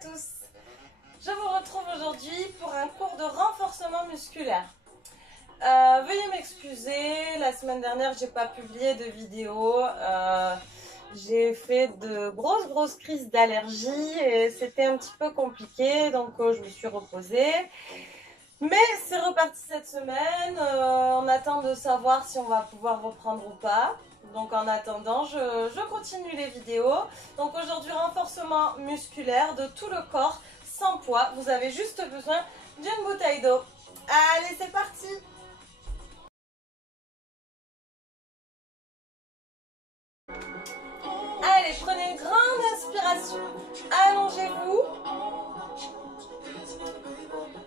tous. Je vous retrouve aujourd'hui pour un cours de renforcement musculaire. Veuillez m'excuser, la semaine dernière j'ai pas publié de vidéo. J'ai fait de grosses crises d'allergie et c'était un petit peu compliqué, donc je me suis reposée. Mais c'est reparti cette semaine, on attend de savoir si on va pouvoir reprendre ou pas. Donc en attendant, je continue les vidéos. Donc aujourd'hui, renforcement musculaire de tout le corps, sans poids. Vous avez juste besoin d'une bouteille d'eau. Allez, c'est parti! Allez, prenez une grande inspiration. Allongez-vous.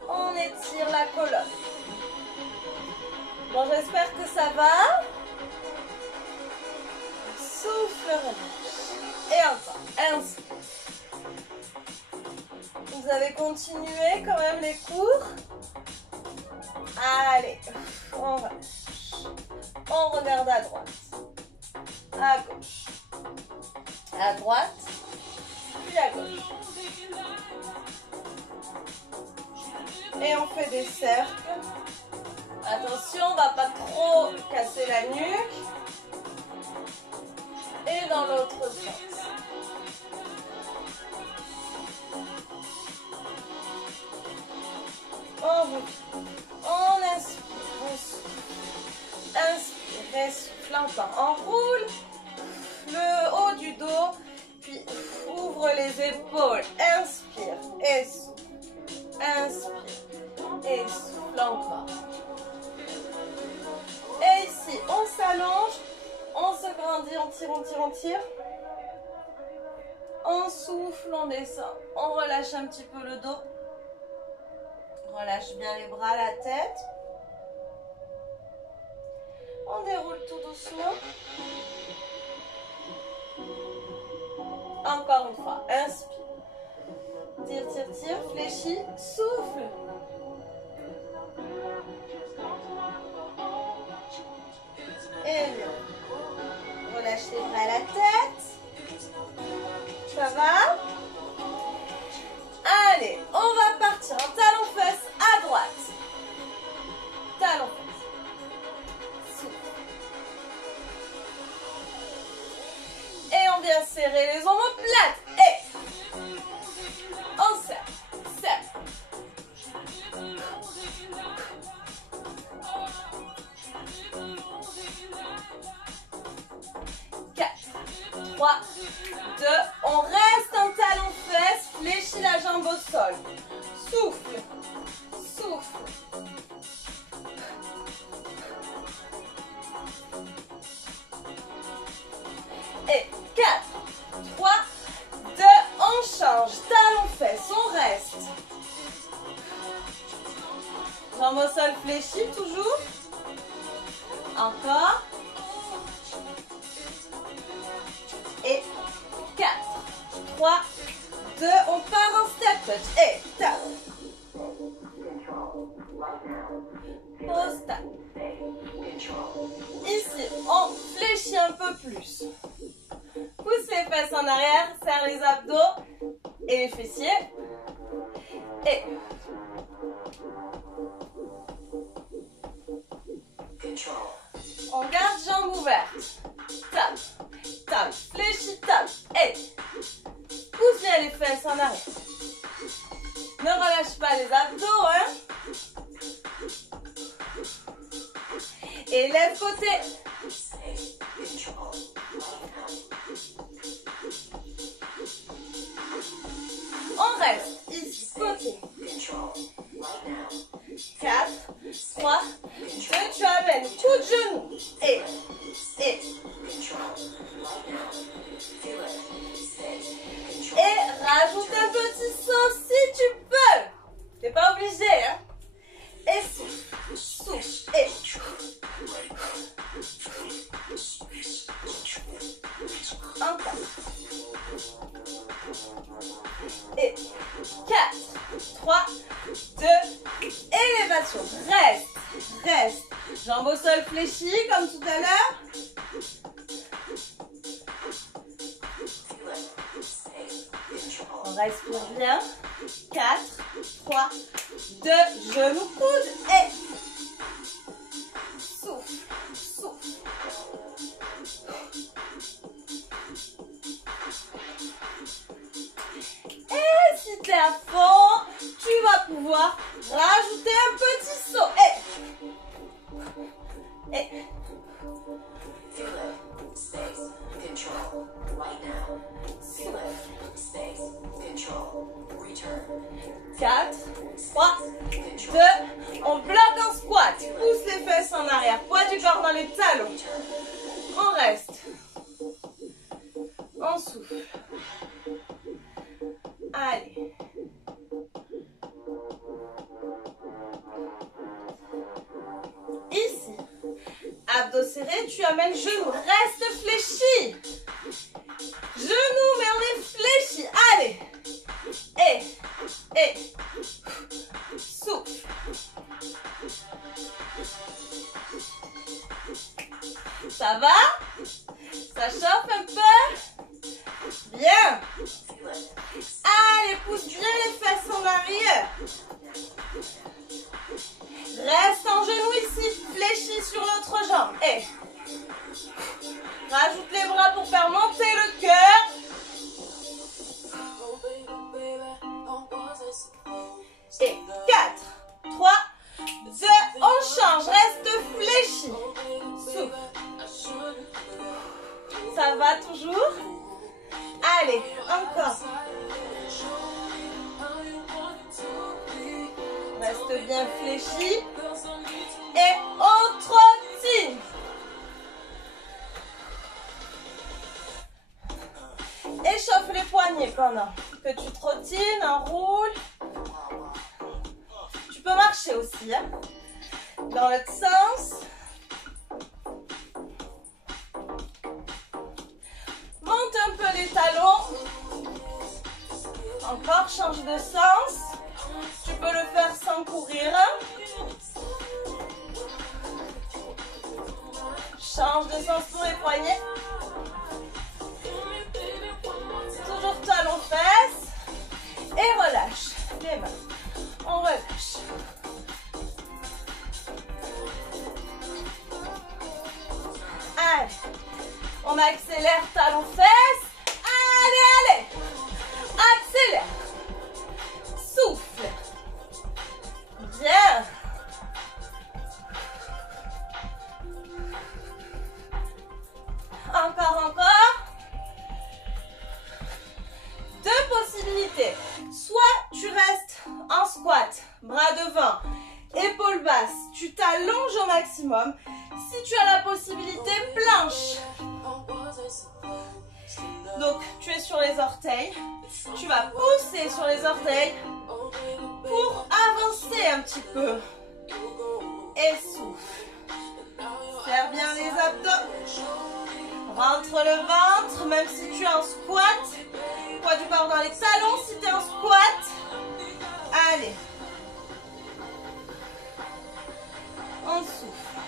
On étire la colonne. Bon, j'espère que ça va. Souffle, relâche. Et encore. Inspire. Vous avez continué quand même les cours. Allez, on relâche. On regarde à droite. À gauche. À droite. Puis à gauche. Et on fait des cercles. Attention, on ne va pas trop casser la nuque. Et dans l'autre sens. On inspire, on souffle. Inspire, essouffle encore. On roule le haut du dos, puis ouvre les épaules. Inspire, essouffle. Inspire, essouffle encore. Et ici, on s'allonge, on se grandit, on tire, on tire, on tire. On souffle, on descend. On relâche un petit peu le dos. Relâche bien les bras, la tête. On déroule tout doucement. Encore une fois, inspire. Tire, tire, tire, fléchis, souffle. Et bien. Relâche les bras, la tête. Ça va? Allez, on va partir en talon-fesse à droite. Talon-fesse. Souffle. Et on vient serrer les omoplates. Et on serre. Serre. 4, 3, 2, on reste en talon-fesse, fléchis la jambe au sol. Souffle, souffle. Et 4, 3, 2, on change. Talon-fesse, on reste. Jambe au sol fléchie toujours. Encore. Et 4, 3, 2, on part en step touch. Et tape. Pause, tape. Ici, on fléchit un peu plus. Pousse les fesses en arrière, serre les abdos et les fessiers. Et on garde jambes ouvertes. Tape, tape, fléchis, tape. Et pousse bien les fesses en arrière. Ne relâche pas les abdos, hein. Et lève côté. On reste ici, côté. 4, 3, 2, tu amènes tout genou. Et rajoute un petit saut si tu peux. T'es pas obligé, hein. Et souffle, souffle, et encore. Et 4, 3, 2, élévation. Reste. Jambes au sol fléchies comme tout à l'heure. On reste Respire bien. 4, 3, 2, genoux, coudes et souffle, souffle. Et si tu es à fond, tu vas pouvoir rajouter un petit saut. Et 4, 3, 2, on bloque en squat. Pousse les fesses en arrière, poids du corps dans les talons. On reste. On souffle. Allez. Ici. Abdos serrés, tu amènes genou. Reste fléchi. Genou, mais on est fléchi. Allez. Et. Souffle. Ça va? Ça chauffe un peu? Bien. Allez, pousse bien les fesses en arrière. Reste en genou ici, fléchi sur l'autre jambe. Et rajoute les bras pour faire monter le cœur. Et 4, 3, 2, on change. Reste fléchi. Souffle. Ça va toujours? Allez, encore. Reste bien fléchi. Et on trottine. Échauffe les poignets pendant que tu trottines, enroule. Tu peux marcher aussi, hein, dans l'autre sens. Monte un peu les talons. Encore, change de sens. Tu peux le faire sans courir. Change de sens pour les poignets. Toujours talons fesses. Et relâche les mains. On relâche. Allez. On accélère talons fesses. Allez, allez. Accélère. Souffle. Bien. Encore. Deux possibilités. Soit tu restes en squat, bras devant, épaules basses. Tu t'allonges au maximum. Si tu as la possibilité, planche. Donc, tu es sur les orteils. Tu vas pousser sur les orteils pour avancer un petit peu. Et souffle. Serre bien les abdos. Rentre le ventre, même si tu es en squat. Poids du corps dans les talons si tu es en squat. Allez. On souffle.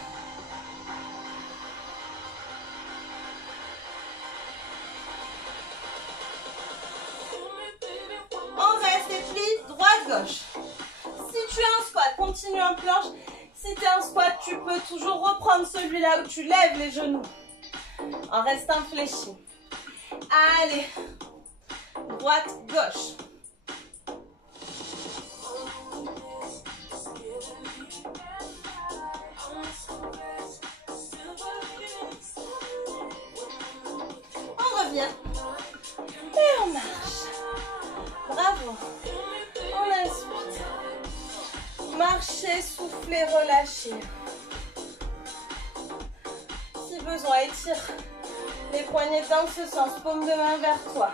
On reste et plie droite-gauche. Si tu es en squat, continue en planche. Si tu es en squat, tu peux toujours reprendre celui-là où tu lèves les genoux en restant fléchi. Allez. Droite-gauche. On revient. Et on marche. Bravo. On inspire. Marchez, soufflez, relâchez. Si besoin, étire les poignets dans ce sens. Paume de main vers toi.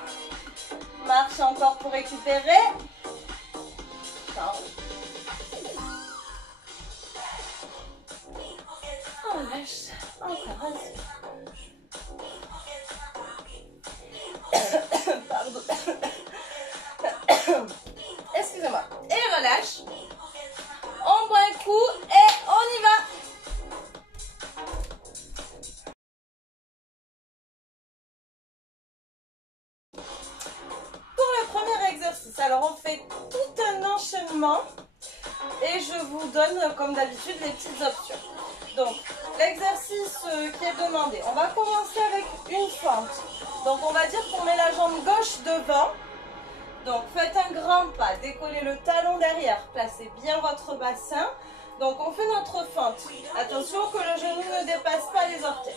Marche encore pour récupérer. On lâche. Encore, inspire. Pardon. Excusez-moi. Et relâche. On boit un coup et on y va. Pour le premier exercice, Alors on fait tout un enchaînement et je vous donne comme d'habitude les petites options. Donc l'exercice qui est demandé, on va commencer avec une fente. Donc on va dire qu'on met la jambe gauche devant. Donc faites un grand pas, décollez le talon derrière, placez bien votre bassin. Donc on fait notre fente. Attention que le genou ne dépasse pas les orteils.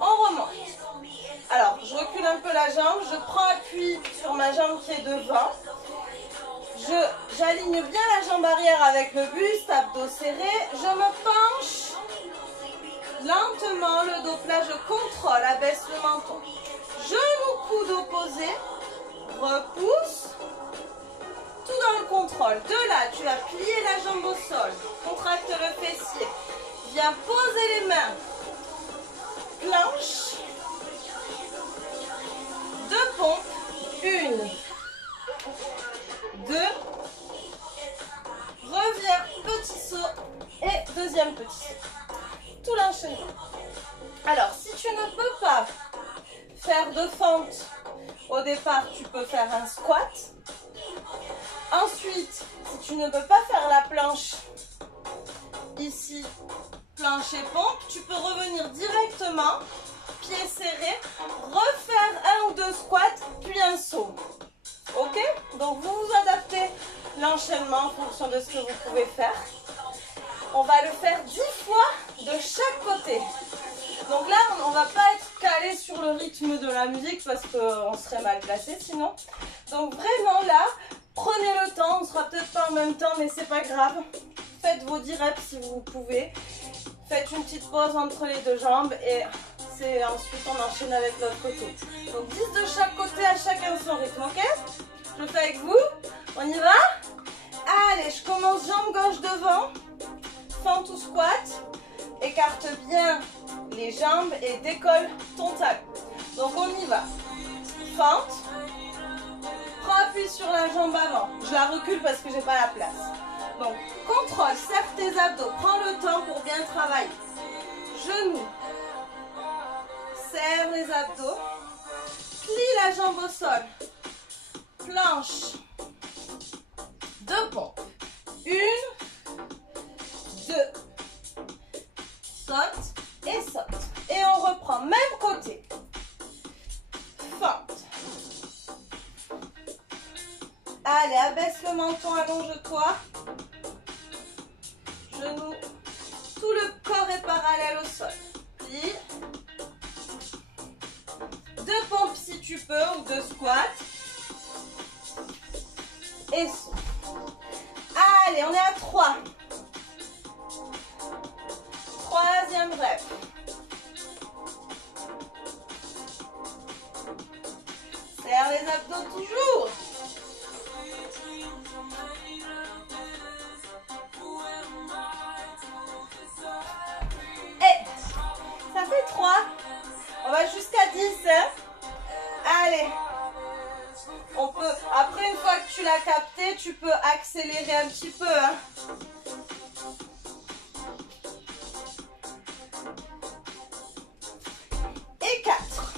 On remonte. Alors je recule un peu la jambe, je prends appui sur ma jambe qui est devant. J'aligne bien la jambe arrière avec le buste, abdos serrés. Je me penche lentement, le dos plat, je contrôle, abaisse le menton. Genou, coude opposé, repousse. Tout dans le contrôle. De là, tu as plié la jambe au sol. Contracte le fessier. Viens poser les mains. Planche. Deux pompes. Une. Deux. Reviens. Petit saut. Et deuxième petit saut. Tout l'enchaînement. Alors, si tu ne peux pas faire de fente au départ, tu peux faire un squat. Ensuite, si tu ne peux pas faire la planche, ici, planche et pompe, tu peux revenir directement, pieds serrés, refaire un ou deux squats, puis un saut. Ok? Donc vous vous adaptez l'enchaînement en fonction de ce que vous pouvez faire. On va le faire 10 fois de chaque côté. Donc là, on ne va pas être calé sur le rythme de la musique parce qu'on serait mal placé sinon. Donc vraiment là, prenez le temps, on ne sera peut-être pas en même temps, mais c'est pas grave. Faites vos 10 reps si vous pouvez. Faites une petite pause entre les deux jambes et ensuite on enchaîne avec l'autre côté. Donc 10 de chaque côté, à chacun son rythme, ok? Je le fais avec vous. On y va? Allez, je commence jambe gauche devant. Fente ou squat. Écarte bien les jambes et décolle ton talon. Donc on y va. Fente. Prends appui sur la jambe avant. Je la recule parce que j'ai pas la place. Donc contrôle, serre tes abdos. Prends le temps pour bien travailler. Genoux. Serre les abdos. Plie la jambe au sol. Planche. Deux pompes. Une. Deux. Saute et saute. Et on reprend. Même côté. Fente. Allez, abaisse le menton, allonge-toi. Genoux. Tout le corps est parallèle au sol. Plie. Deux pompes si tu peux ou deux squats. Et saute. Allez, on est à 3. Troisième rep. Serre les abdos toujours. Et ça fait 3. On va jusqu'à 10. Hein? Allez. On peut, après une fois que tu l'as capté, tu peux accélérer un petit peu. Hein? Et 4.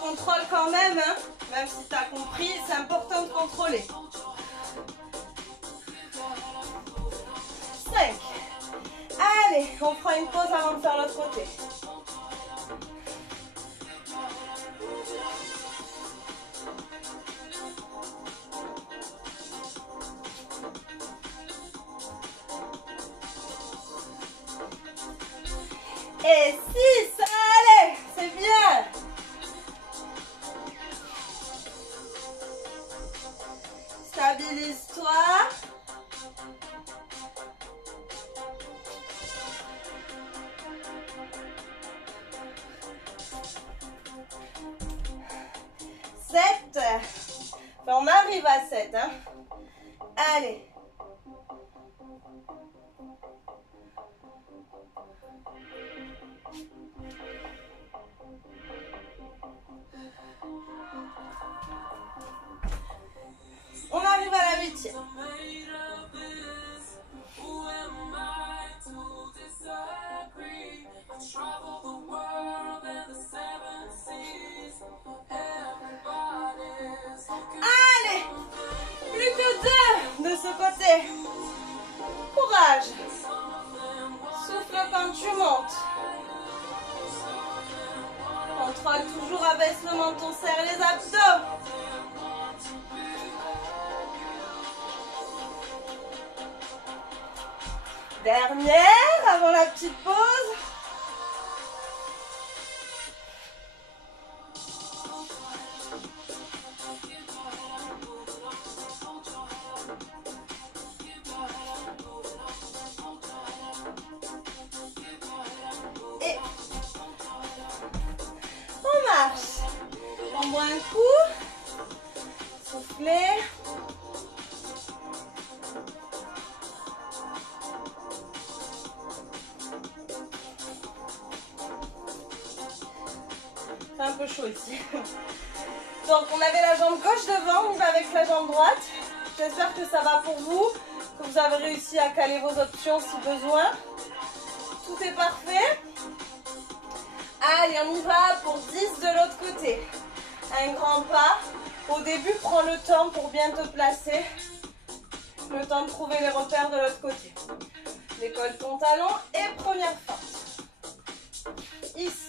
Contrôle quand même, hein? Même si tu as compris, c'est important de contrôler. 5. Allez, on prend une pause avant de faire l'autre côté. Et 6, allez, c'est bien. Stabilise-toi. On arrive à 7. Hein. Allez. On arrive à la 8e. Trouble Contrôle, toujours abaisse le menton, serre les abdos. Dernière avant la petite pause. Et on marche. On boit un coup. Soufflez. C'est un peu chaud ici. Donc on avait la jambe gauche devant, on y va avec la jambe droite. J'espère que ça va pour vous, que vous avez réussi à caler vos options si besoin. Tout est parfait. Allez, on y va pour 10 de l'autre côté. Un grand pas. Au début, prends le temps pour bien te placer. Le temps de trouver les repères de l'autre côté. Décolle ton talon et première fente. Ici.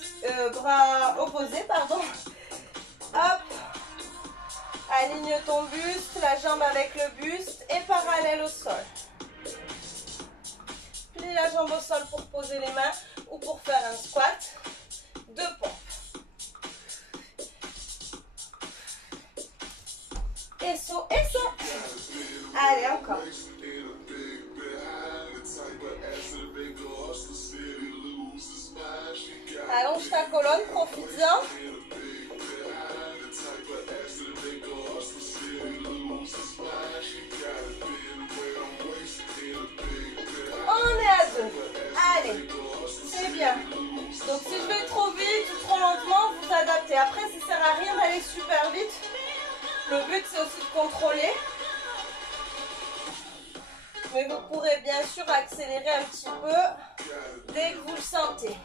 Bras opposés, pardon. Hop. Aligne ton buste, la jambe avec le buste et parallèle au sol. Plie la jambe au sol pour poser les mains ou pour faire un squat. Deux pompes. Et saut, et saut. Allez, encore. Allonge ta colonne, profite-en. On est à deux. Allez, c'est bien. Donc si je vais trop vite ou trop lentement, vous adaptez. Après, ça ne sert à rien d'aller super vite. Le but, c'est aussi de contrôler. Mais vous pourrez bien sûr accélérer un petit peu dès que vous le sentez.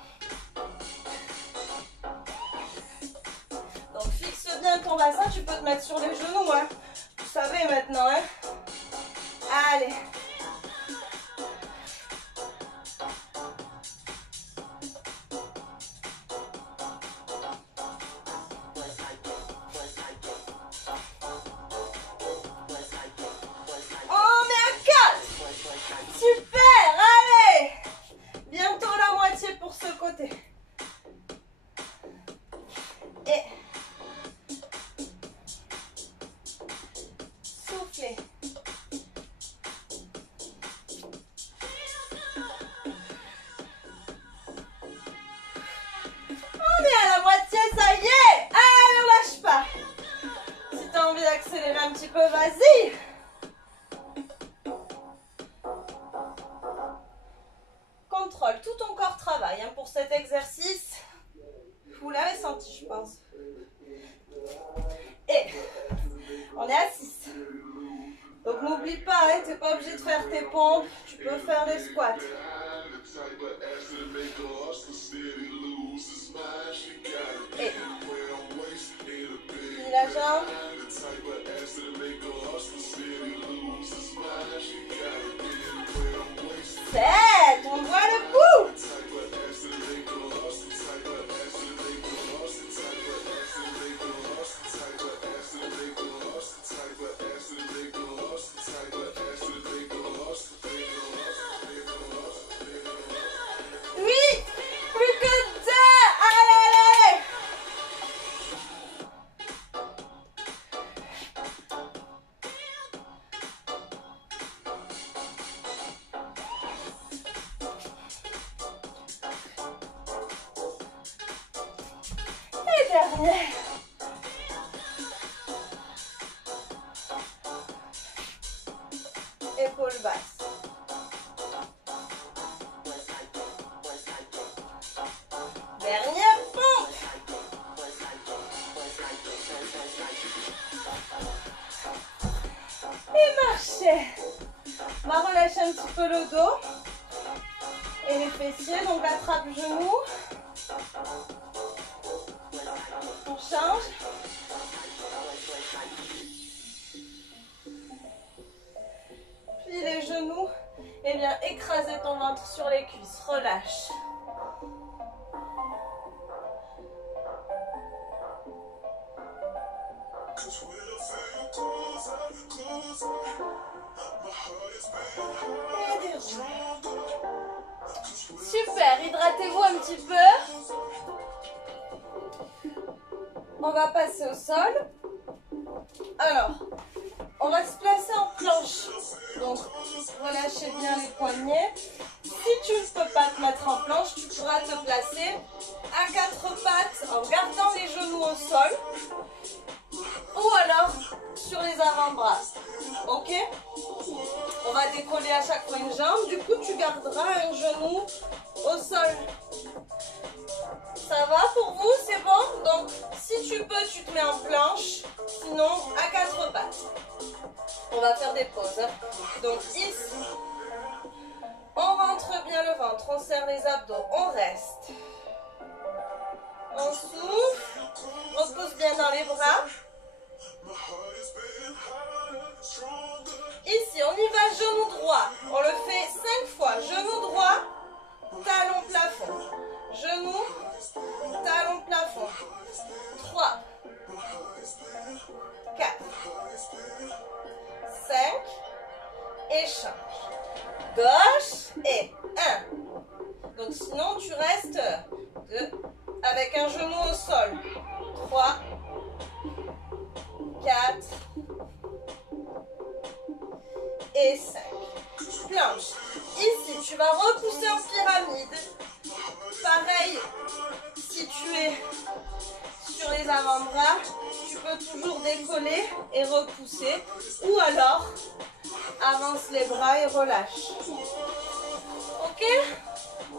Donc fixe bien ton bassin, tu peux te mettre sur les genoux, hein. Vous savez maintenant, hein. Allez. On est à 4. Super, allez. Bientôt la moitié pour ce côté. Et soufflez. On est à la moitié, ça y est. Allez, on lâche pas. Si tu as envie d'accélérer un petit peu, vas-y. Contrôle, tout ton corps travaille hein, pour cet exercice. Vous l'avez senti, je pense. Et on est à 6. Donc n'oublie pas, hein, tu n'es pas obligé de faire tes pompes. Tu peux faire des squats. Et plie la jambe. 7, on voit le bout. Oui, plus que 2. Allez, allez, allez. Et dernière. Épaules basses. Dernière pompe. Et marchez. On va relâcher un petit peu le dos et les fessiers. Donc attrape genoux. On change. Puis les genoux. Et bien écraser ton ventre sur les cuisses. Relâche. Et déroule. Super, hydratez-vous un petit peu. On va passer au sol. Alors, on va se placer en planche. Donc, relâchez bien les poignets. Si tu ne peux pas te mettre en planche, tu pourras te placer à quatre pattes en gardant les genoux au sol. Ou alors sur les avant-bras. Ok? On va décoller à chaque fois une jambe. Du coup, tu garderas un genou au sol. Ça va pour vous? C'est bon? Donc, si tu peux, tu te mets en planche. Sinon, à quatre pattes. On va faire des pauses. Hein. Donc, ici, on rentre bien le ventre. On serre les abdos. On reste. On souffle. Repose bien dans les bras. Ici, on y va, genou droit. On le fait 5 fois. Genou droit, talon plafond. Genou, talon plafond. 3, 4, 5. Échange. Gauche et 1. Donc sinon, tu restes avec un genou au sol. 3, 4 et 5. Planche. Ici, tu vas repousser en pyramide. Pareil, si tu es sur les avant-bras, tu peux toujours décoller et repousser. Ou alors, avance les bras et relâche. Ok?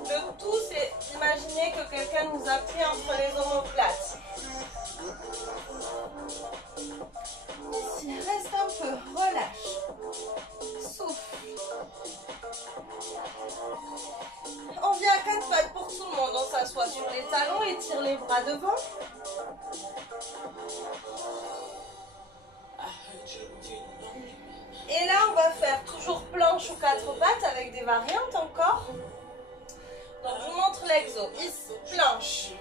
Le tout, c'est d'imaginer que quelqu'un nous a pris entre les omoplates. Ici, reste un peu, relâche. Souffle. On vient à quatre pattes pour tout le monde. On s'assoit sur les talons et tire les bras devant. Et là, on va faire toujours planche ou quatre pattes avec des variantes encore. Donc, je vous montre l'exo. Ici, planche.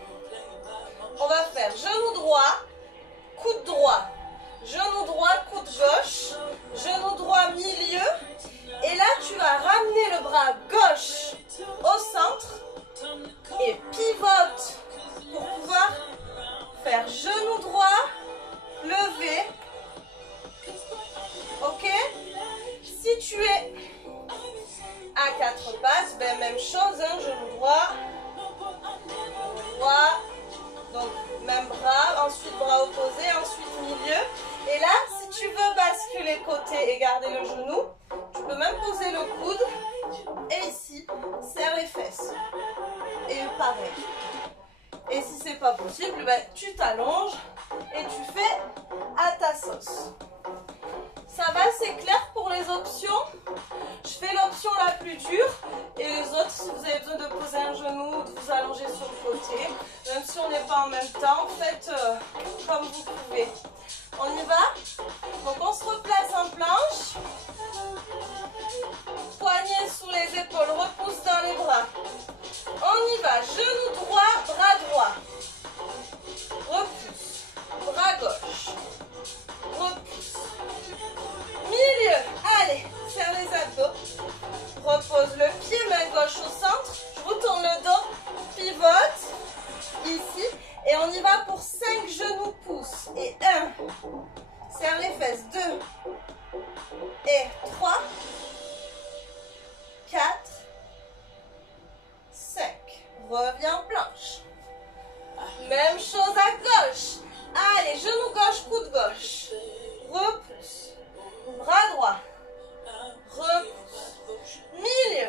On va faire genou droit, coude droit. Genou droit, coude gauche. Genou droit, milieu. Et là, tu vas ramener le bras gauche au centre et pivote pour pouvoir faire genou droit, levé. Ok? Si tu es à quatre pattes, ben même chose, hein, genou droit, donc même bras, ensuite bras opposés, ensuite milieu. Et là, si tu veux basculer côté et garder le genou, tu peux même poser le coude et ici, serre les fesses. Et pareil. Et si c'est pas possible, ben, tu t'allonges et tu fais à ta sauce. Ça va, c'est clair pour les options? Je fais l'option la plus dure et les autres, si vous avez besoin de poser un genou ou de vous allonger sur le côté, même si on n'est pas en même temps, faites comme vous pouvez. On y va? Donc on se replace en planche. Poignets sous les épaules, repousse dans les bras. On y va, genou droit, bras droit. Repousse, bras gauche. Repousse. Milieu, allez, serre les abdos. Repose le pied, main gauche au centre. Je vous tourne le dos, pivote, ici. Et on y va pour 5 genoux pouces. Et 1, serre les fesses, 2, et 3, 4, 5. Reviens en planche. Même chose à gauche. Allez, genou gauche, coude gauche. Repousse. Bras droit. Repousse. Milieu.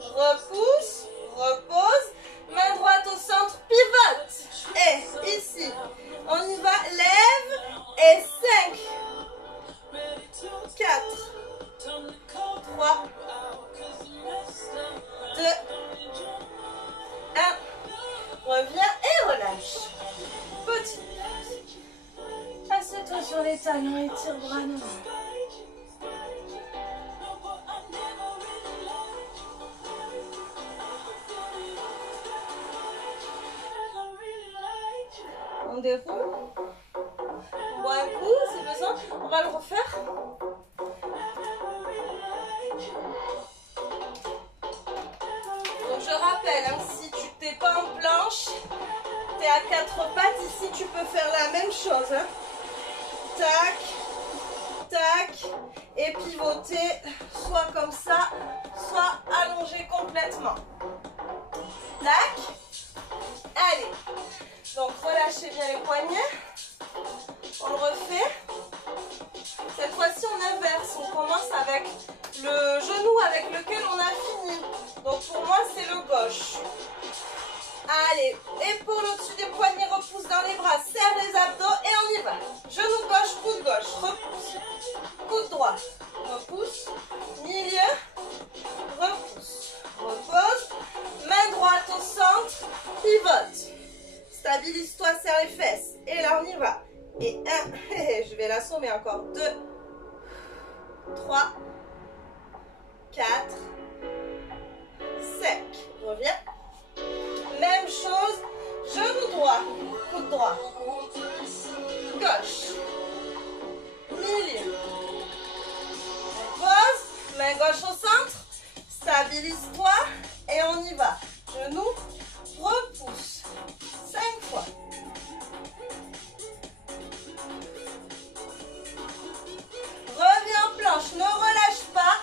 Repousse. Repose. Main droite au centre. Pivote. Et ici. On y va. Lève. Et 5. 4. 3. 2. 1. Reviens et relâche. Petit. Assieds-toi sur les talons et tire bras devant. On On déroule. On boit un coup si besoin. On va le refaire. Donc je rappelle, hein, si tu t'es pas en planche, tu es à 4 pattes. Ici, tu peux faire la même chose. Hein. Tac, tac, et pivoter, soit comme ça, soit allongé complètement. Tac. Allez. Donc relâchez bien les poignets. On le refait. Cette fois-ci, on inverse. On commence avec le genou avec lequel on a fini. Donc pour moi, c'est le gauche. Allez, épaule au-dessus des poignets, repousse dans les bras, serre les abdos et on y va. Genou gauche, coude gauche, repousse. Coude droit, repousse. Milieu, repousse. Repose. Main droite au centre, pivote. Stabilise-toi, serre les fesses. Et là, on y va. Et 1, je vais l'assommer encore. 2, 3, 4, 5. Reviens. Même chose, genou droit, coude droit, gauche, milieu, pose, main gauche au centre, stabilise-toi et on y va. Genou, repousse, 5 fois. Reviens en planche, ne relâche pas.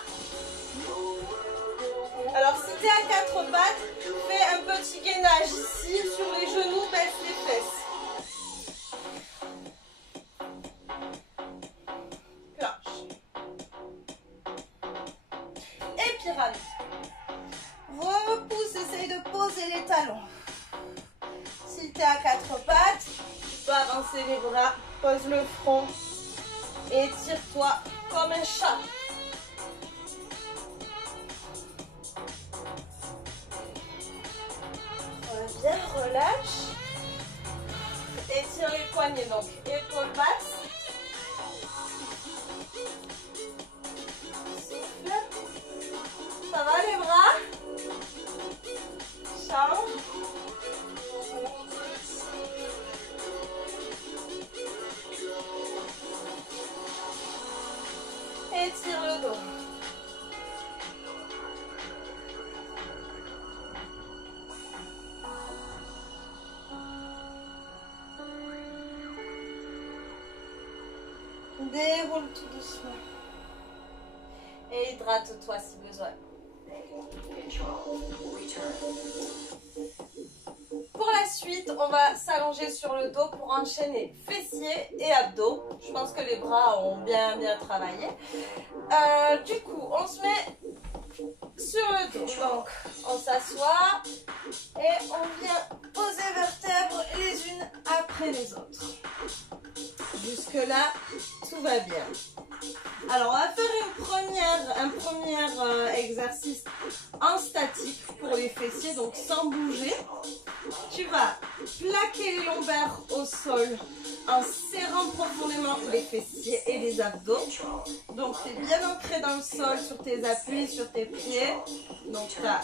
Alors si tu es à 4 pattes, fais un petit gainage ici, sur les genoux, baisse les fesses. Planche. Et pyramide. Repousse, essaye de poser les talons. Si tu es à 4 pattes, tu peux avancer les bras, pose le front et tire-toi comme un chat. Bien, relâche. Étire les poignets, donc épaules basses. Souffle. Ça va les bras? Change. Étire le dos. Déroule tout doucement. Et hydrate-toi si besoin. Pour la suite, on va s'allonger sur le dos pour enchaîner fessiers et abdos. Je pense que les bras ont bien travaillé. Du coup, on se met sur le dos. Donc, on s'assoit et on vient poser vertèbres les unes après les autres. Jusque-là, tout va bien. Alors, on va faire un premier exercice en statique pour les fessiers, donc sans bouger. Tu vas plaquer les lombaires au sol en serrant profondément les fessiers et les abdos. Donc, tu es bien ancré dans le sol, sur tes appuis, sur tes pieds. Donc, tu as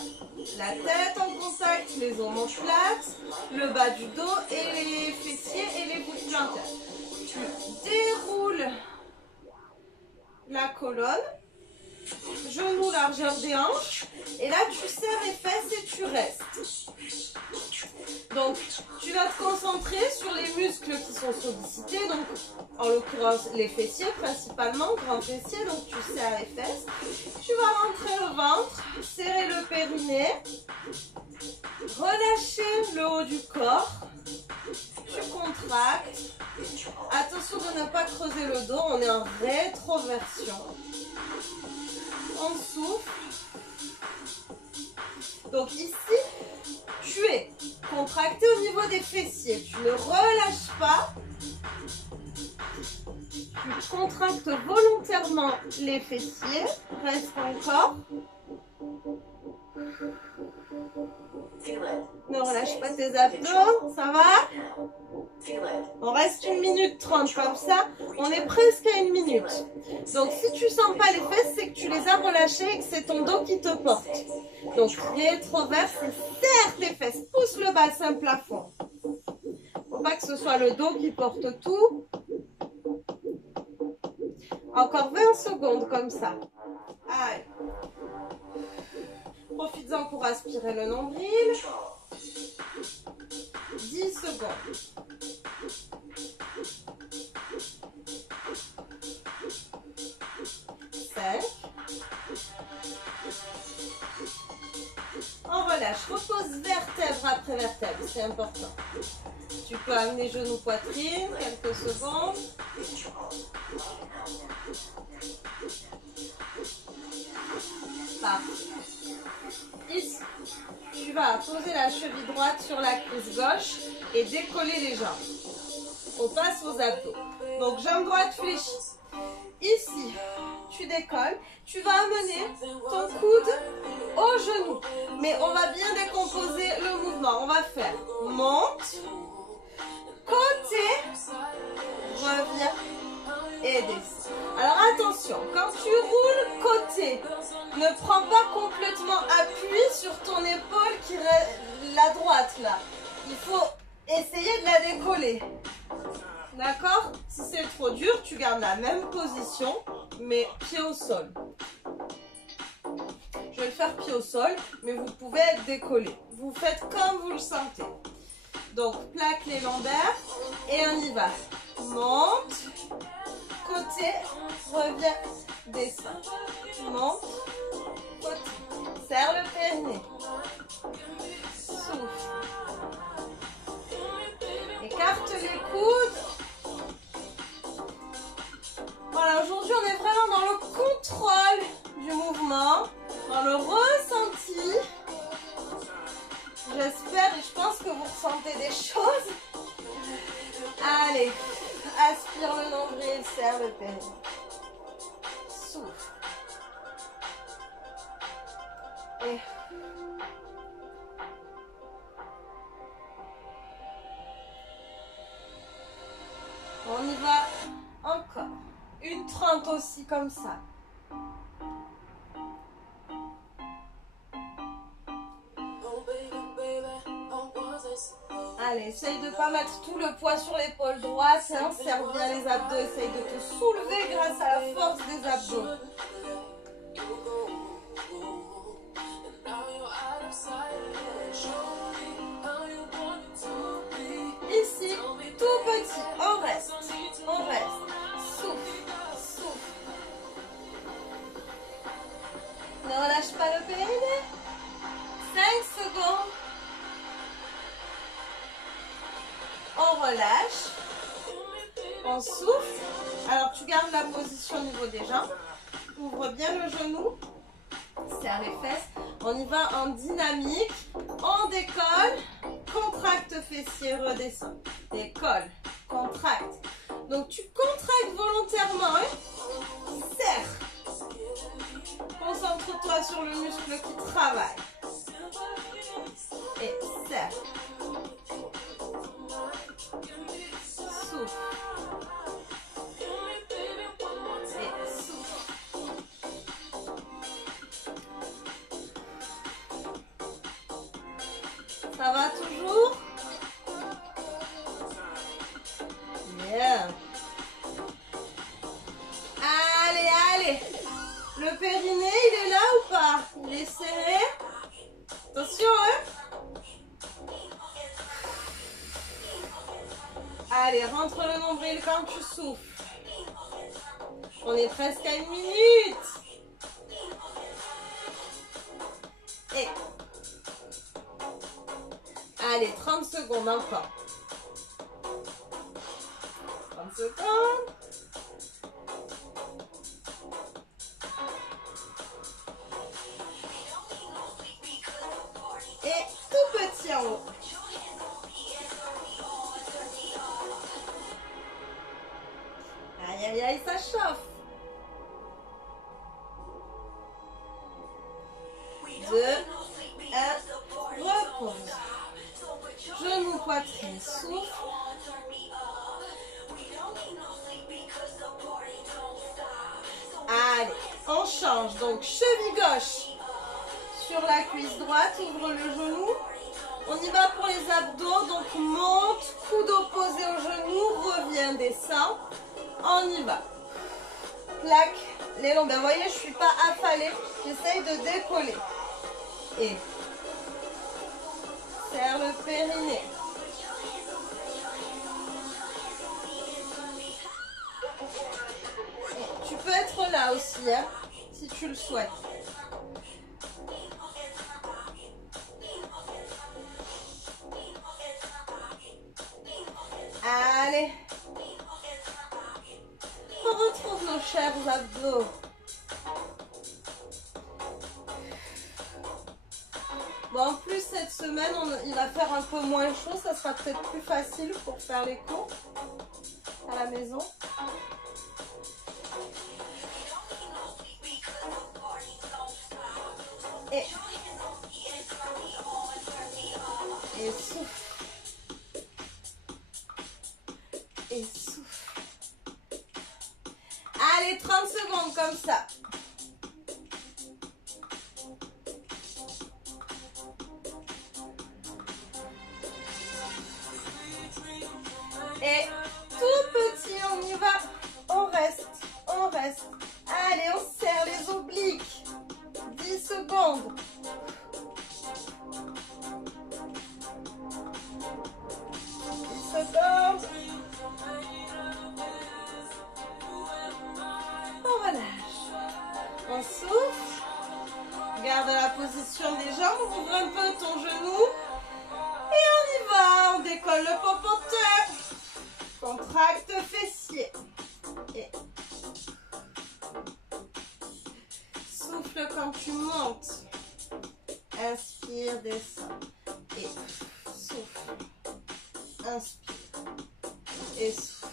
la tête en contact, les omoplates, le bas du dos et les fessiers et les voûtes plantaires. Tu déroules la colonne, genoux largeur des hanches, et là tu serres les fesses et tu restes. Donc tu vas te concentrer sur les muscles qui sont sollicités, donc en l'occurrence les fessiers principalement, grands fessiers, donc tu serres les fesses. Tu vas rentrer le ventre, serrer le périnée, relâcher le haut du corps, tu contractes. Attention de ne pas creuser le dos, on est en rétroversion. On souffle. Donc ici, tu es contracté au niveau des fessiers. Tu ne relâches pas. Tu contractes volontairement les fessiers. Reste encore. Ne relâche pas tes abdos, ça va? On reste 1 minute 30 comme ça, on est presque à 1 minute. Donc si tu sens pas les fesses, c'est que tu les as relâchées et que c'est ton dos qui te porte. Donc rétroverse, serre tes fesses, pousse le bassin plafond. pas que ce soit le dos qui porte tout. Encore 20 secondes comme ça. Allez. Profites-en pour aspirer le nombril. 10 secondes. 5. On relâche. Repose vertèbre après vertèbre. C'est important. Tu peux amener genou poitrine. Quelques secondes. Parfait. Ici, tu vas poser la cheville droite sur la cuisse gauche et décoller les jambes. On passe aux abdos. Donc, jambe droite fléchie. Ici, tu décolles. Tu vas amener ton coude au genou. Mais on va bien décomposer le mouvement. On va faire monte, côté, reviens et descends. Alors attention, quand tu roules côté, ne prends pas complètement appui sur ton épaule qui reste la droite là. Il faut essayer de la décoller. D'accord? Si c'est trop dur, tu gardes la même position, mais pied au sol. Je vais le faire pied au sol, mais vous pouvez décoller. Vous faites comme vous le sentez. Donc, plaque les lombaires et on y va. Monte, côté, reviens, descends. Monte, côté. Serre le périnée. Souffle. Écarte les coudes. Voilà, aujourd'hui on est vraiment dans le contrôle du mouvement, dans le ressenti. J'espère et je pense que vous ressentez des choses. Allez, aspire le nombril, serre le périnée. Souffle. Et on y va encore. Une 30 aussi comme ça. Allez, essaye de ne pas mettre tout le poids sur l'épaule droite. Hein, serre bien les abdos. Essaye de te soulever grâce à la force des abdos. Ici, tout petit. On reste. On reste. Souffle. Souffle. Ne relâche pas le périnée. 5 secondes. On relâche. On souffle. Alors, tu gardes la position au niveau des jambes. Ouvre bien le genou. Serre les fesses. On y va en dynamique. On décolle. Contracte fessier, redescend. Décolle. Contracte. Donc, tu contractes volontairement. Hein? Serre. Concentre-toi sur le muscle qui travaille. Et serre. Souffle. Et souffle. Ça va toujours? Bien. Allez, allez. Le périnée, il est là ou pas? Il est serré? Attention, hein? Allez, rentre le nombril quand tu souffles. On est presque à 1 minute. Et allez, 30 secondes encore. 30 secondes. Et tout petit en haut. Aïe, aïe, aïe, ça chauffe. 2, 1, repose. Genou, poitrine, souffle. Allez, on change. Donc, cheville gauche sur la cuisse droite. Ouvre le genou. On y va pour les abdos. Donc, monte, coude opposé. descend. On y va. Plaque les lombaires. Vous voyez, je ne suis pas affalée. J'essaye de décoller. Et serre le périnée. Et tu peux être là aussi, hein, si tu le souhaites. Allez. On retrouve nos chers abdos. Bon, en plus, cette semaine, il va faire un peu moins chaud. Ça sera peut-être plus facile pour faire les cours à la maison. Et souffle. Et souffle. Allez, 30 secondes comme ça. Et tout petit, on y va. On reste, on reste. Allez, on serre les obliques. 10 secondes. 10 secondes. On relâche. On souffle. Garde la position des jambes. Ouvre un peu ton genou. Et on y va. On décolle le popotin. Contracte fessier. Et souffle quand tu montes. Inspire, descends. Et souffle. Inspire. Et souffle.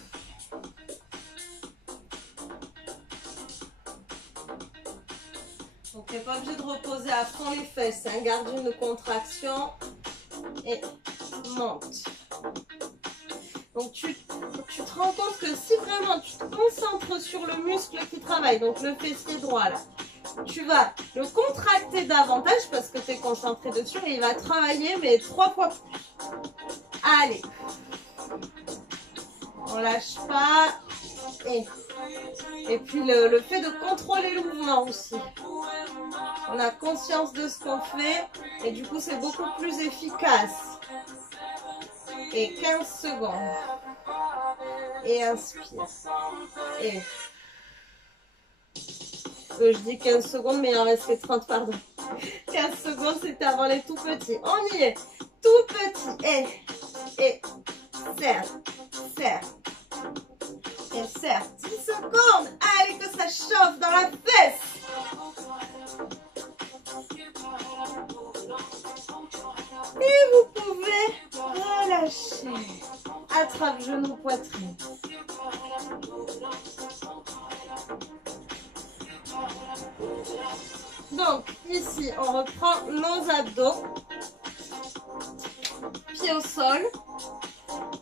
Donc, tu n'es pas obligé de reposer à fond les fesses. Hein. Garde une contraction. Et monte. Donc tu te rends compte que si vraiment tu te concentres sur le muscle qui travaille, donc le fessier droit là, tu vas le contracter davantage parce que tu es concentré dessus et il va travailler mais 3 fois plus. Allez. On lâche pas. Et puis le fait de contrôler le mouvement aussi. On a conscience de ce qu'on fait et du coup c'est beaucoup plus efficace. Et 15 secondes. Et inspire. Et je dis 15 secondes, mais il en restait 30, pardon. 15 secondes, c'était avant les tout petits. On y est. Tout petit. Et serre. Serre. Et serre. 10 secondes. Allez, que ça chauffe dans la fesse. Et vous pouvez relâcher. Attrape genou, poitrine. Donc, ici, on reprend nos abdos. Pieds au sol.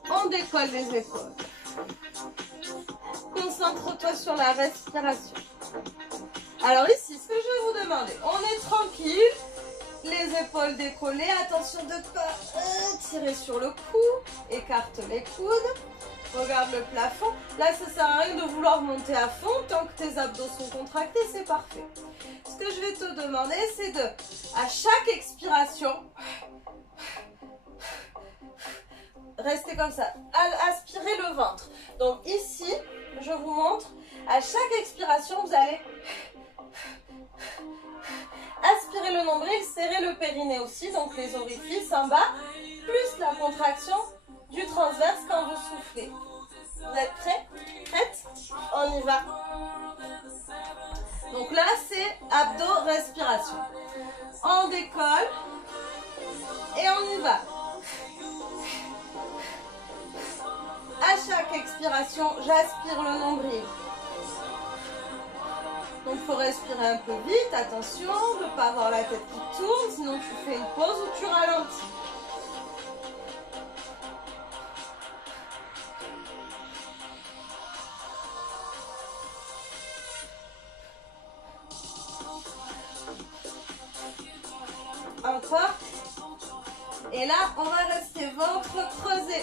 On décolle les épaules. Concentre-toi sur la respiration. Alors ici, ce que je vais vous demander, on est tranquille. Les épaules décollées, attention de ne pas tirer sur le cou, écarte les coudes, regarde le plafond. Là, ça ne sert à rien de vouloir monter à fond, tant que tes abdos sont contractés, c'est parfait. Ce que je vais te demander, c'est de, à chaque expiration, rester comme ça, aspirer le ventre. Donc ici, je vous montre, à chaque expiration, vous allez aspirer le nombril, serrer le périnée aussi, donc les orifices en bas, plus la contraction du transverse quand vous soufflez. Vous êtes prêts? Prêtes? On y va. Donc là, c'est abdos, respiration. On décolle et on y va. À chaque expiration, j'aspire le nombril. Donc il faut respirer un peu vite, attention de ne pas avoir la tête qui tourne, sinon tu fais une pause ou tu ralentis. Encore. Et là, on va rester ventre creusé.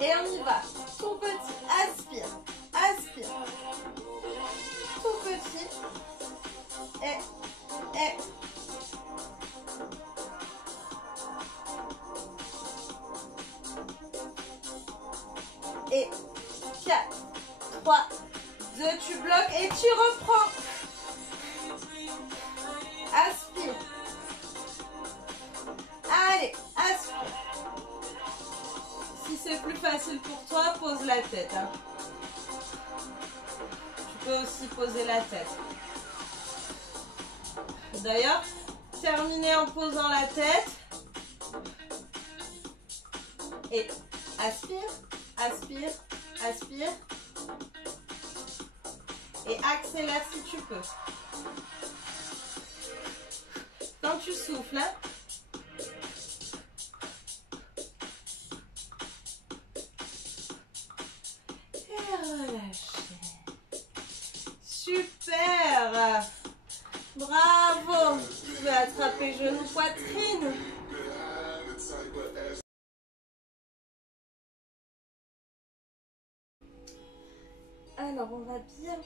Et on y va. Tout petit. Aspire. Aspire. Tout petit. Et. Et 4, 3, 2, tu bloques et tu reprends. Aspire. Allez, aspire. Si c'est plus facile pour toi, pose la tête. Hein. Tu peux aussi poser la tête. D'ailleurs, terminer en posant la tête. Et aspire, aspire, aspire. Et accélère si tu peux. Quand tu souffles, hein, et relâchez. Super. Bravo. Tu peux attraper genou, poitrine. Alors, on va bien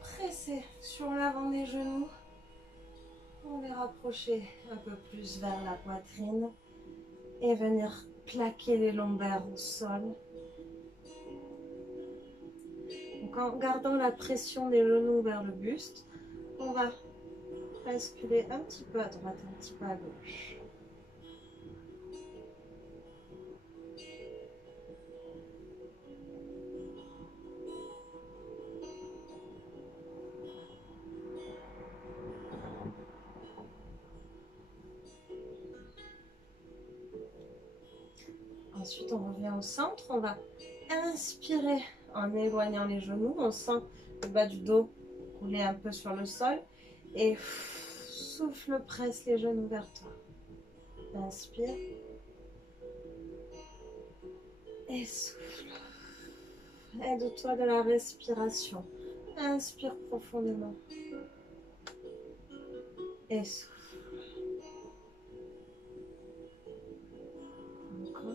presser sur l'avant des genoux. On les rapprocher un peu plus vers la poitrine et venir plaquer les lombaires au sol. Donc en gardant la pression des genoux vers le buste, on va basculer un petit peu à droite, un petit peu à gauche. Ensuite, on revient au centre. On va inspirer en éloignant les genoux. On sent le bas du dos couler un peu sur le sol. Et souffle, presse les genoux vers toi. Inspire. Et souffle. Aide-toi de la respiration. Inspire profondément. Et souffle. Encore.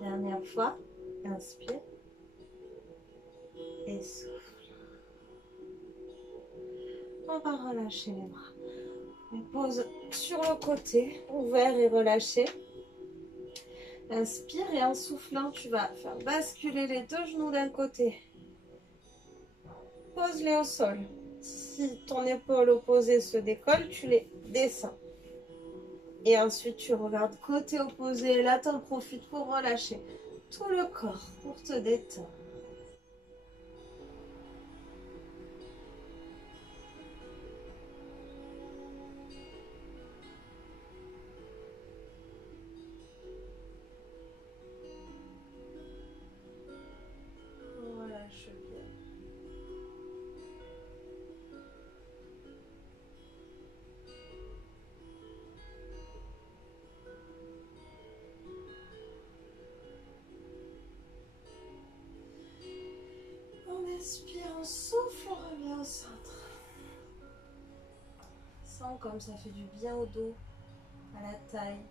Dernière fois. Inspire. Et souffle. On va relâcher les bras. On pose sur le côté, ouvert et relâché. Inspire et en soufflant, tu vas faire basculer les deux genoux d'un côté. Pose-les au sol. Si ton épaule opposée se décolle, tu les descends. Et ensuite, tu regardes côté opposé. Là, tu en profites pour relâcher tout le corps, pour te détendre. Relâche bien. On inspire, on souffle, on revient au centre. Sens comme ça fait du bien au dos, à la taille.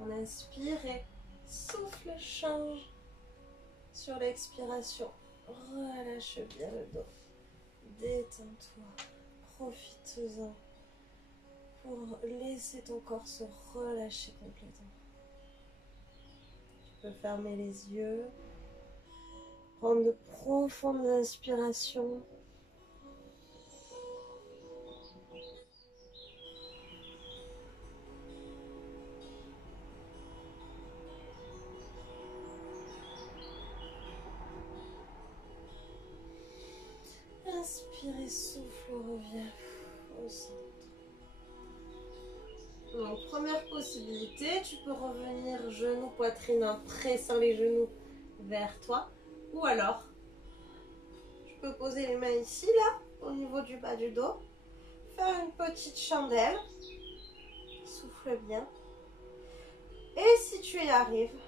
On inspire et souffle, change sur l'expiration. Relâche bien le dos. Détends-toi. Profite-en pour laisser ton corps se relâcher complètement. Tu peux fermer les yeux. Prendre de profondes inspirations. Inspire et souffle, revient au centre. Donc, première possibilité, tu peux revenir genou, poitrine en pressant les genoux vers toi. Ou alors, tu peux poser les mains ici, là, au niveau du bas du dos. Faire une petite chandelle. Souffle bien. Et si tu y arrives,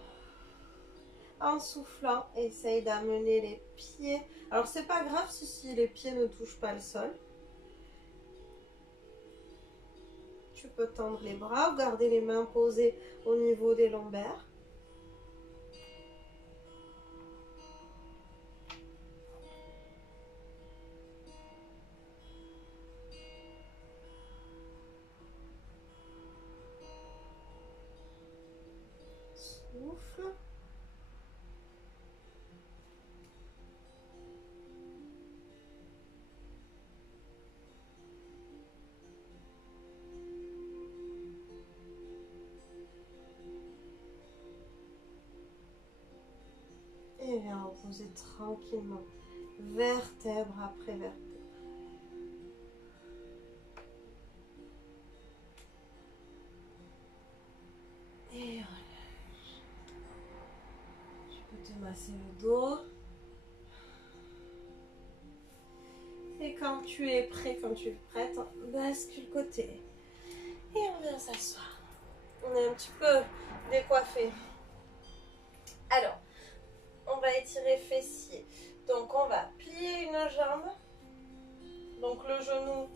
en soufflant, essaye d'amener les pieds. Alors, c'est pas grave si les pieds ne touchent pas le sol. tu peux tendre les bras ou garder les mains posées au niveau des lombaires. Souffle. Et viens reposer tranquillement, vertèbre après vertèbre. Et relâche. Tu peux te masser le dos. Et quand tu es prêt, quand tu es prête, bascule côté. Et on vient s'asseoir. On est un petit peu décoiffé. Alors, on va étirer fessier. Donc, on va plier une jambe. Donc, le genou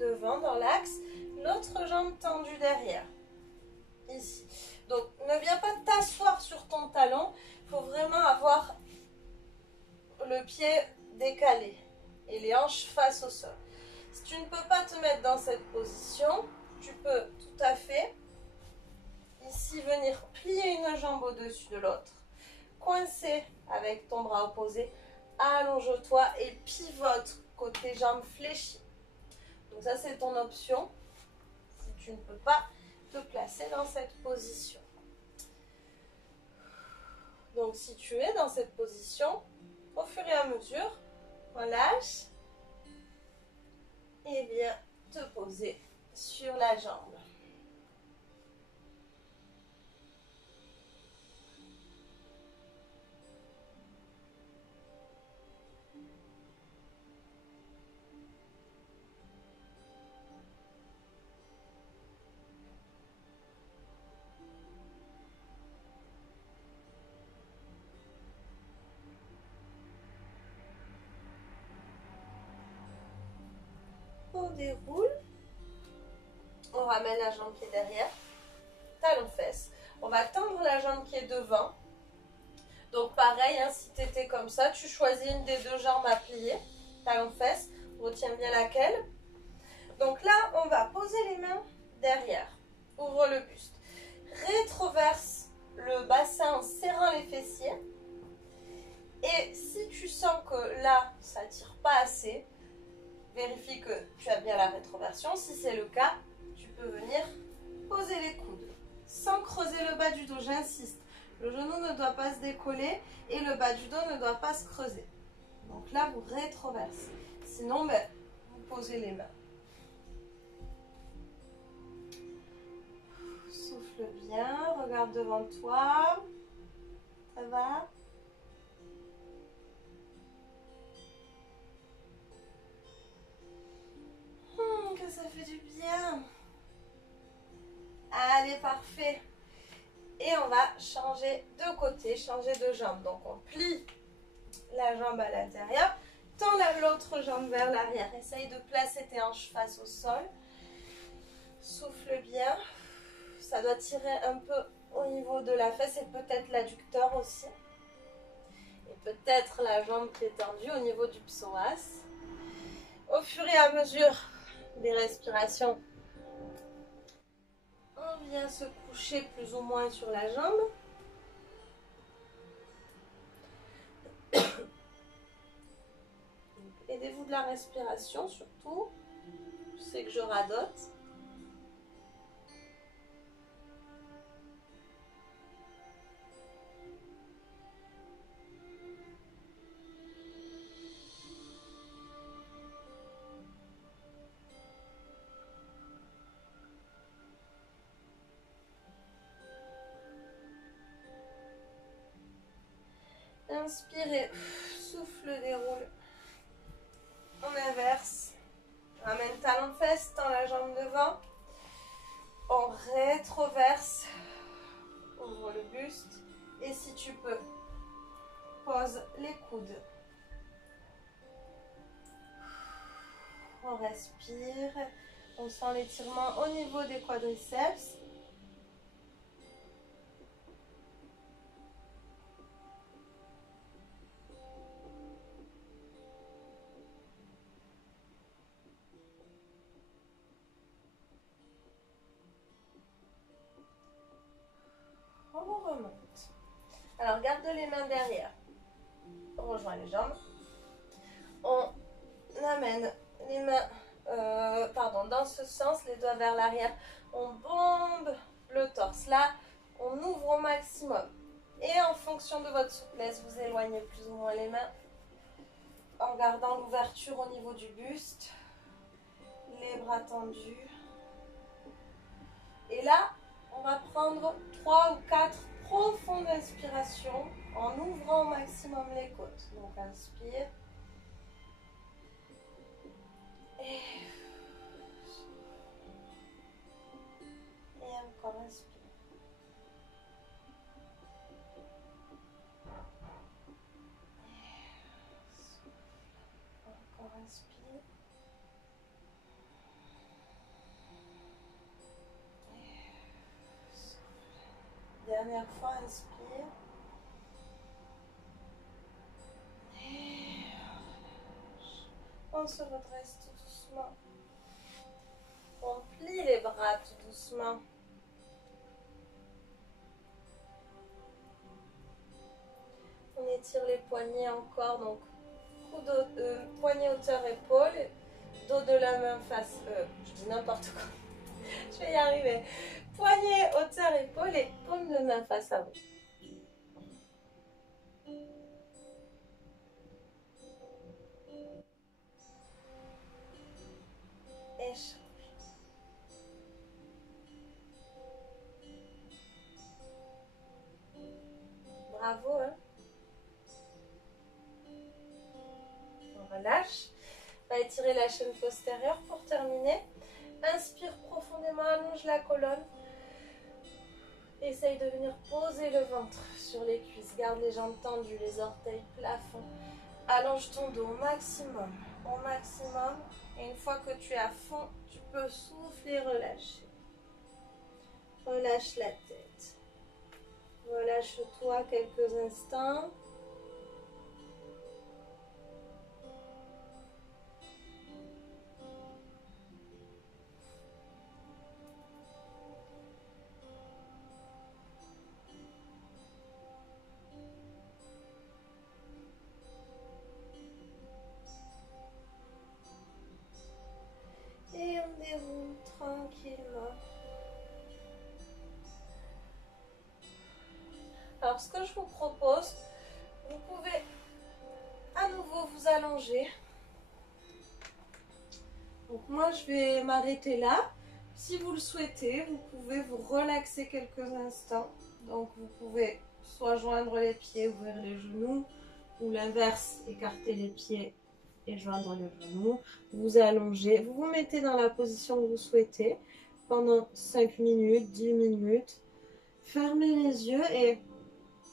devant dans l'axe. L'autre jambe tendue derrière. Ici. Donc, ne viens pas t'asseoir sur ton talon. Il faut vraiment avoir le pied décalé et les hanches face au sol. Si tu ne peux pas te mettre dans cette position, tu peux tout à fait ici venir plier une jambe au-dessus de l'autre, coincer avec ton bras opposé, allonge-toi et pivote côté jambes fléchies. Donc ça c'est ton option si tu ne peux pas te placer dans cette position. Donc si tu es dans cette position, au fur et à mesure, relâche et viens te poser sur la jambe. On déroule, on ramène la jambe qui est derrière, talon fesse. On va tendre la jambe qui est devant. Donc pareil, hein, si tu étais comme ça, tu choisis une des deux jambes à plier, talon fesse, retiens bien laquelle. Donc là, on va poser les mains derrière, ouvre le buste, rétroverse le bassin en serrant les fessiers. Et si tu sens que là, ça ne tire pas assez, vérifie que tu as bien la rétroversion. Si c'est le cas, tu peux venir poser les coudes sans creuser le bas du dos, j'insiste. Le genou ne doit pas se décoller et le bas du dos ne doit pas se creuser. Donc là, vous rétroversez. Sinon, vous posez les mains. Souffle bien, regarde devant toi. Ça va ? Que ça fait du bien. Allez, parfait. Et on va changer de côté, changer de jambe. Donc on plie la jambe à l'intérieur, tends l'autre jambe vers l'arrière. Essaye de placer tes hanches face au sol. Souffle bien. Ça doit tirer un peu au niveau de la fesse et peut-être l'adducteur aussi. Et peut-être la jambe qui est tendue au niveau du psoas. Au fur et à mesure des respirations, on vient se coucher plus ou moins sur la jambe. Aidez-vous de la respiration surtout. Je sais que je radote. Inspirez, souffle, déroule. On inverse. Ramène talon fesse, tends la jambe devant. On rétroverse. Ouvre le buste. Et si tu peux, pose les coudes. On respire. On sent l'étirement au niveau des quadriceps. On remonte. Alors, garde les mains derrière. On rejoint les jambes. On amène les mains dans ce sens, les doigts vers l'arrière. On bombe le torse. Là, on ouvre au maximum. Et en fonction de votre souplesse, vous éloignez plus ou moins les mains en gardant l'ouverture au niveau du buste. Les bras tendus. Et là, on va prendre 3 ou 4 profondes inspirations en ouvrant au maximum les côtes. Donc, inspire. Et encore inspire. Encore inspire. Dernière fois, inspire. Et on se redresse tout doucement. On plie les bras tout doucement. On étire les poignets encore, donc poignet hauteur épaule, dos de la main face, je dis n'importe quoi, je vais y arriver. Poignet hauteur épaule et paume de main face à vous. Échange. Bravo, hein. On relâche. On va étirer la chaîne postérieure pour terminer. Inspire profondément, allonge la colonne. Essaye de venir poser le ventre sur les cuisses. Garde les jambes tendues, les orteils plafond. Allonge ton dos au maximum. Au maximum. Et une fois que tu es à fond, tu peux souffler, relâcher. Relâche la tête. Relâche-toi quelques instants. Et on déroule tranquillement. Alors, ce que je vous propose, vous pouvez à nouveau vous allonger. Donc, moi, je vais m'arrêter là. Si vous le souhaitez, vous pouvez vous relaxer quelques instants. Donc, vous pouvez soit joindre les pieds, ouvrir les genoux, ou l'inverse, écarter les pieds et joindre les genoux. Vous allongez, vous vous mettez dans la position que vous souhaitez pendant 5 minutes, 10 minutes. Fermez les yeux et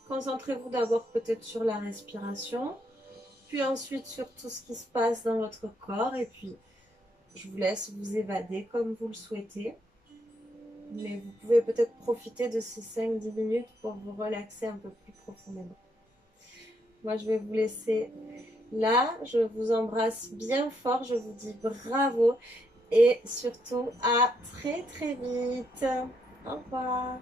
concentrez-vous d'abord peut-être sur la respiration, puis ensuite sur tout ce qui se passe dans votre corps. Et puis, je vous laisse vous évader comme vous le souhaitez. Mais vous pouvez peut-être profiter de ces 5-10 minutes pour vous relaxer un peu plus profondément. Moi, je vais vous laisser là. Je vous embrasse bien fort. Je vous dis bravo. Et surtout, à très très vite. Au revoir.